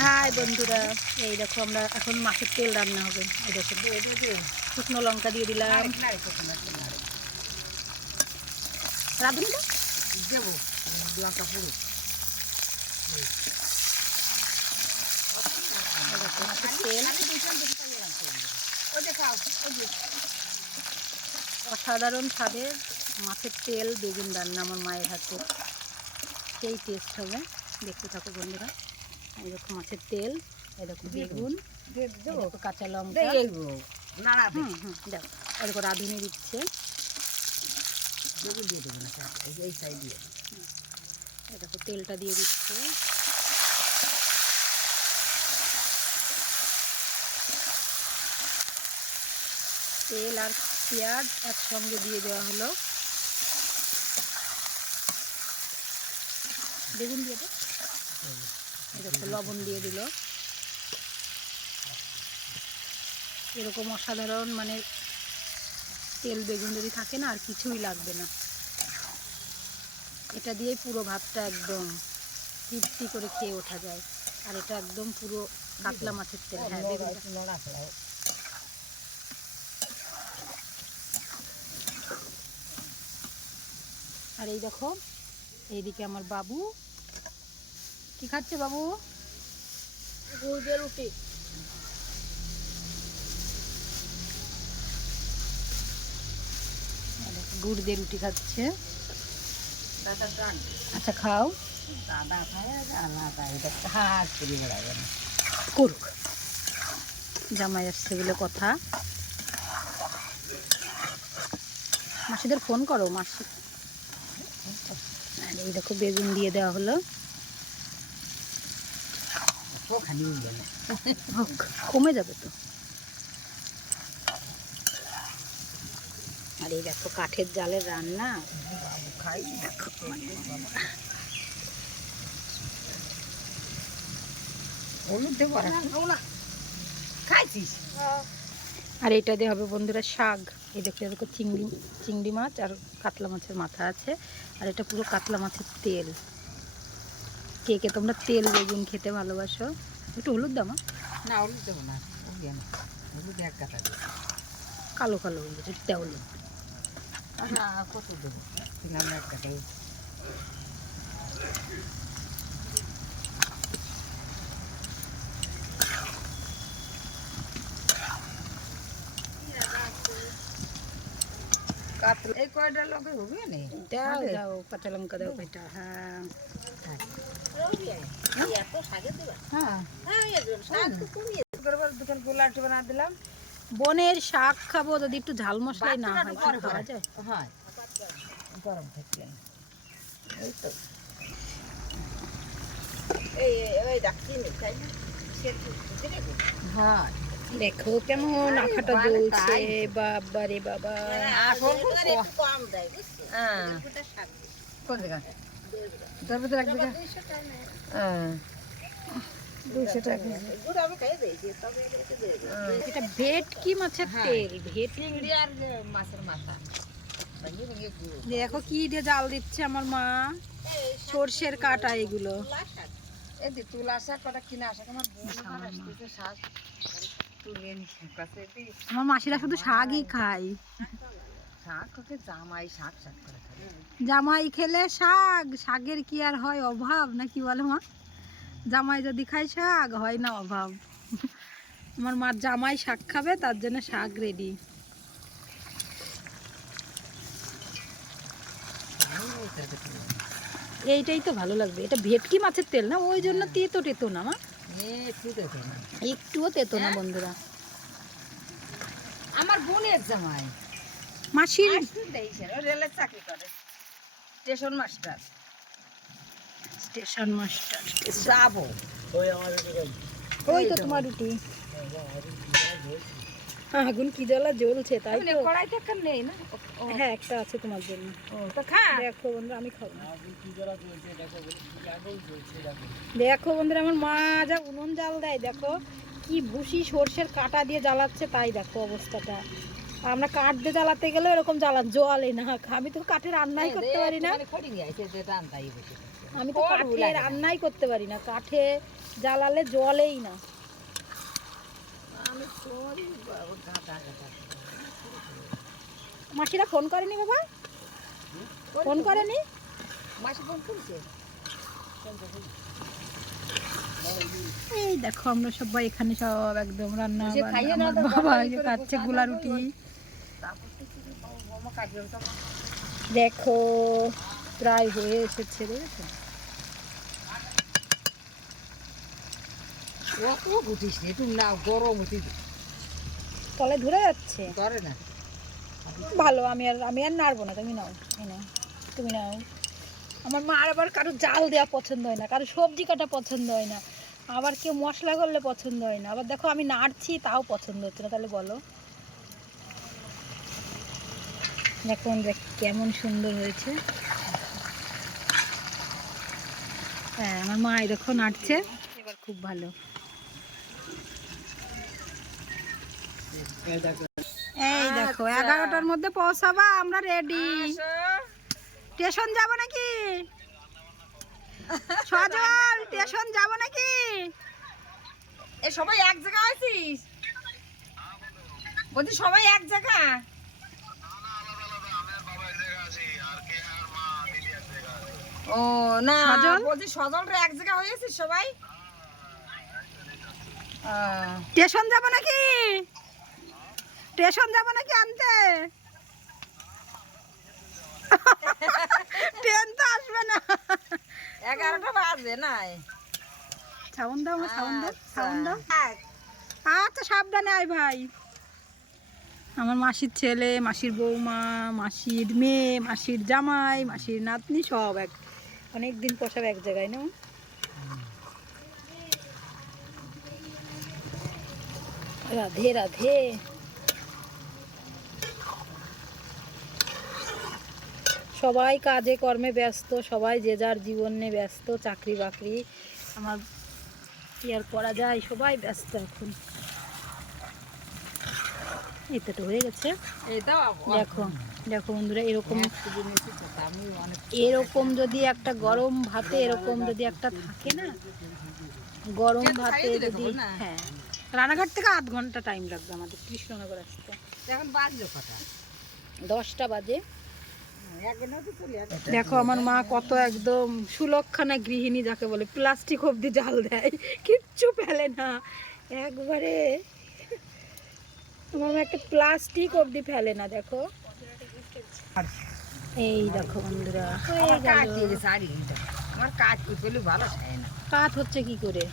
High বন্ধুরা এই দেখো আমরা এখন মাছের তেল রান্না হবে। এই দেখো শুকনো লঙ্কা দিয়ে দিলাম। রাঁধুনি দেবো লঙ্কা পুরো। অসাধারণ স্বাদের মাছের তেল বেগুন রান্না আমার মায়ের হাতে। সেই টেস্ট হবে। দেখতে থাকো বন্ধুরা। এই দেখো মাছের তেল এই দেখো বেগুন কাঁচা লঙ্কা। দেখো। দেখো রাঁধুনি দিচ্ছে। বেগুন দিয়ে দেবো না এই সাইড দিয়ে। দেখো তেলটা দিয়ে দিচ্ছে। তেল আর পেঁয়াজ একসঙ্গে দিয়ে দেওয়া হলো। বেগুন দিয়ে দেখো লবণ দিয়ে দিল। এরকম অসাধারণ মানে তেল বেগুন যদি থাকে না আর কিছুই লাগবে না। এটা দিয়েই পুরো ভাতটা একদম তৃপ্তি করে খেয়ে ওঠা যায়। আর এটা একদম পুরো কাতলা মাছের তেল। হ্যাঁ বেগুনটা। আর এই দেখো এইদিকে আমার বাবু কি খাচ্ছে বাবু? রুটি। গুড় দিয়ে রুটি খাচ্ছে। দাদা আচ্ছা খাও। দাদা খায় আলাদা এটা হাত করে বেড়াবে না। করুক। জামাই আসছে বলে কথা। মাসিদের ফোন করো মাসি। আর এই দেখো বেগুন দিয়ে দেওয়া হলো। কমে যাবে তো। আর এই দেখো কাঠের জালের রান্না। খাই দেখো হলুদ দেবো আর খাইছিস? আর এটা দিয়ে হবে বন্ধুরা শাক। এই দেখো এরকম চিংড়ি চিংড়ি মাছ আর কাতলা মাছের মাথা আছে। আর এটা পুরো কাতলা মাছের তেল। কে কে তোমরা তেল বেগুন খেতে ভালোবাসো? একটু হলুদ দাও। না হলুদ দেবো না হলুদ এক কাটা কালো কালো হলুদ একটু হলুদ। না কত দেবো। এক কাতলা এই কয়টা লোকে হবে না দাও দাও কাঁচা লঙ্কা দাও এটা হ্যাঁ। হ্যাঁ বনের শাক খাব যদি একটু ঝাল মশলাই না হয় খাওয়া যায়? হয় গরম থাকলে এই তো হ্যাঁ দেখো কেমন আখাটা বাবা, জ্বলছে বাবা। রে বাবা আসল হ্যাঁ। কোন জায়গা তোর ভিতরে এক বিঘা হ্যাঁ। টাকা। হ্যাঁ। এটা ভেটকি মাছের। তেল? ভেট আর মাছের মাথা। ভেঙে ভেঙে গুঁড়ো। দেখো কি দিয়ে জাল দিচ্ছে আমার মা? সর্ষের কাটা এগুলো। আমার মাসিরা শুধু শাকই খায়। শাক জামাই শাক শাক করে খাবে। জামাই খেলে শাক শাকের কি আর হয় অভাব না কি বলে মা? জামাই যদি খায় শাক হয় না অভাব। আমার মা জামাই শাক খাবে তার জন্য শাক রেডি এইটাই তো ভালো লাগবে। এটা ভেটকি মাছের তেল না? ওই জন্য তেতো টেতো না মা? একটুও তেতো না বন্ধুরা। আমার বোনের জামাই। মাসির? রেলের চাকরি করে। Station master. Station master. যাব। ওই তো তোমার রুটি। আগুন কি জ্বালা জ্বলছে তাই তো। কেন নেই না? হ্যাঁ একটা আছে তোমার জন্য। ও, তো খা। দেখো বন্ধুরা আমি খাব। দেখো বন্ধুরা আমার মা যা উনুন জাল দেয় দেখো। কি ভুসি সর্ষের কাঁটা দিয়ে জ্বালাচ্ছে তাই দেখো অবস্থাটা। আর আমরা কাঠ দিয়ে জ্বালাতে গেলে এরকম জ্বালা জলে না। আমি তো কাঠে রান্নাই করতে পারি না। আমি তো কাঠে রান্নাই করতে পারি না কাঠে জ্বালালে জলেই না। মাসিরা ফোন করেনি বাবা? ফোন করেনি? মাসি ফোন করেছে? এই দেখো আমরা সবাই এখানে সব একদম রান্না বাবা খাচ্ছে গুলা রুটি ওই- তারপর তো কি মামা কাটবে তো দেখো প্রায় হয়ে এসেছে দেখেছ? অত গুটিস নি তুমি না গরম হতে তলে ধরে যাচ্ছে? করে না। ভালো আমি আর আমি আর নাড়বো না তুমি নাও এই নাও তুমি নাও। আমার মা আর আবার কারও জাল দেওয়া পছন্দ হয় না কারও সবজি কাটা পছন্দ হয় না আবার কেউ মশলা করলে পছন্দ হয় না। আবার দেখো আমি নাড়ছি তাও পছন্দ হচ্ছে না তাহলে বলো। দেখুন দেখ কেমন সুন্দর হয়েছে। হ্যাঁ আমার মা এই দেখো নাড়ছে এবার খুব ভালো। এই দেখো আচ্ছা। এগারোটার মধ্যে পৌঁছাবা আমরা রেডি স্টেশন যাব নাকি? সজল স্টেশন যাব নাকি? এ সবাই এক জায়গায় আছিস? বলছি সবাই এক জায়গা? ও না? বলছি সজলরা এক জায়গা হয়েছিস সবাই? স্টেশন যাব নাকি? স্টেশন যাব নাকি আনতে? ট্রেন তো আসবে না। এগারোটা বাজে নাই। সাউন্ড দাও আমার সাউন্ড দাও আচ্ছা। সাউন্ড দাও। আচ্ছা সাবধানে আয় ভাই। আমার মাসির ছেলে মাসির বৌমা মাসির মেয়ে মাসির জামাই মাসির নাতনি সব এক অনেক দিন পর সব এক জায়গায়, না? রাধে রাধে। সবাই কাজে, কর্মে ব্যস্ত, সবাই যে যার জীবনে ব্যস্ত চাকরি বাকরি আমার কি আর করা যায়? সবাই ব্যস্ত এখন। এতে তো হয়ে গেছে। দেখো দেখো বন্ধুরা এরকম এরকম যদি একটা গরম ভাতে এরকম যদি একটা থাকে না গরম ভাতে যদি হ্যাঁ। রানাঘাট থেকে আধ ঘণ্টা টাইম লাগবে আমাদের কৃষ্ণনগর আসতে। এখন বাজলো কটা? দশটা বাজে। যাবে দেখো আমার মা কত একদম সুলক্ষণা গৃহিণী যাকে বলে প্লাস্টিক অবধি জাল দেয় কিচ্ছু ফেলে না। একবারে আমার একটা প্লাস্টিক অবধি ফেলে না দেখো। এই দেখো বন্ধুরা আমার কাজ কি পেলে ভালো না। হচ্ছে কি করে?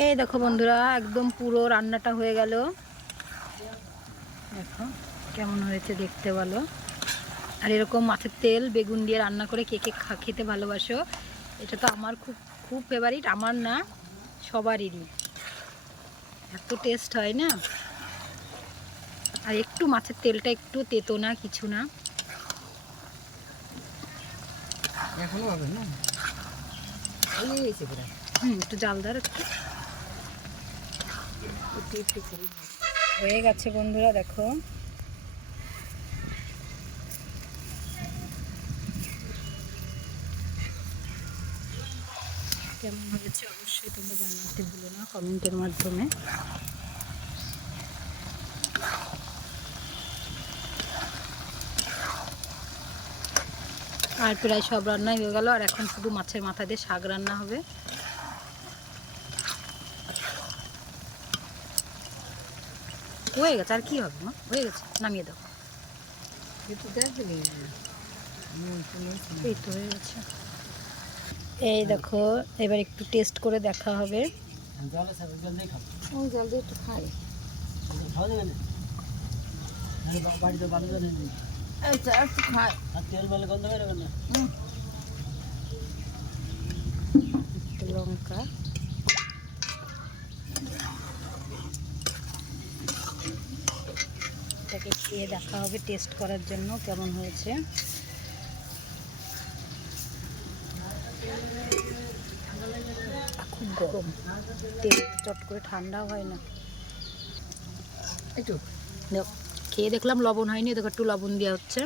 এই দেখো বন্ধুরা একদম পুরো রান্নাটা হয়ে গেল। দেখো কেমন হয়েছে দেখতে ভালো আর এরকম মাছের তেল বেগুন দিয়ে রান্না করে কে কে খেতে ভালোবাসো এটা তো আমার খুব খুব ফেভারিট আমার না সবারই এত টেস্ট হয় না। আর একটু মাছের তেলটা একটু তেতো না কিছু না। হুম একটু জাল দাও একটু। হয়ে গেছে বন্ধুরা দেখো। কেমন হয়েছে অবশ্যই তোমরা জানাতে ভুলো না কমেন্টের মাধ্যমে। আর প্রায় সব রান্নাই হয়ে গেল আর এখন শুধু মাছের মাথা দিয়ে শাক রান্না হবে। হয়ে গেছে আর কি হবে মা? হয়ে গেছে নামিয়ে দাও। এই তো হয়ে গেছে। এই দেখো, এবার একটু টেস্ট করে দেখা হবে। লঙ্কা। এটাকে খেয়ে দেখা হবে টেস্ট করার জন্য কেমন হয়েছে খুব গরম তেল চট করে ঠান্ডাও হয় না। একটু। দেখো খেয়ে দেখলাম লবণ হয়নি দেখো একটু লবণ দেওয়া হচ্ছে।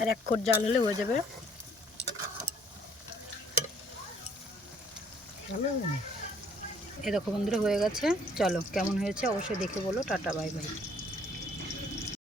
আর এক খোট জাল হলে হয়ে যাবে। ভালো এ দেখো বন্ধুরা হয়ে গেছে। চলো কেমন হয়েছে অবশ্যই দেখে বলো। Tata bye bye.